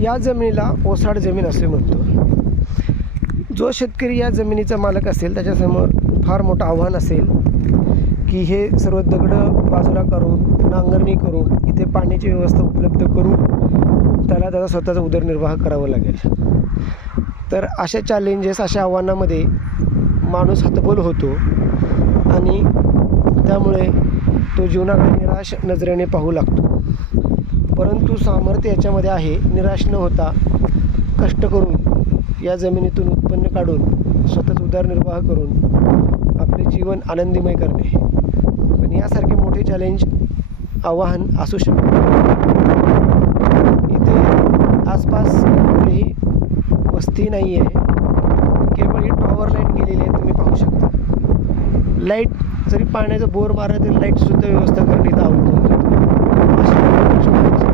या जमिनीला ओसाड जमीन असे म्हणतो. जो शेतकरी या जमिनीचा मालक असेल त्याच्यासमोर फार मोठं आव्हान असेल की हे सर्व दगडं बाजूला करून नांगरणी करून इथे पाण्याची व्यवस्था उपलब्ध करून त्याला त्याचा स्वतःचा उदरनिर्वाह करावा लागेल. तर अशा चॅलेंजेस, अशा आव्हानामध्ये माणूस हतबल होतो आणि त्यामुळे तो जीवनाकडे निराश नजरेने पाहू लागतो. परंतु सामर्थ्य याच्यामध्ये आहे, निराश न होता कष्ट करून या जमिनीतून उत्पन्न काढून स्वतःच उदरनिर्वाह करून आपले जीवन आनंदीमय करणे. पण यासारखे मोठे चॅलेंज, आव्हान असू शकते. इथे आसपास कुठेही वस्ती नाही आहे, केवळ ही टॉवर लाईन गेलेली आहे, तुम्ही पाहू शकता. लाईट जरी पाण्याचं बोर मारलं तरी लाईटसुद्धा व्यवस्था करणे इथं अवघड होऊन जातं. अशा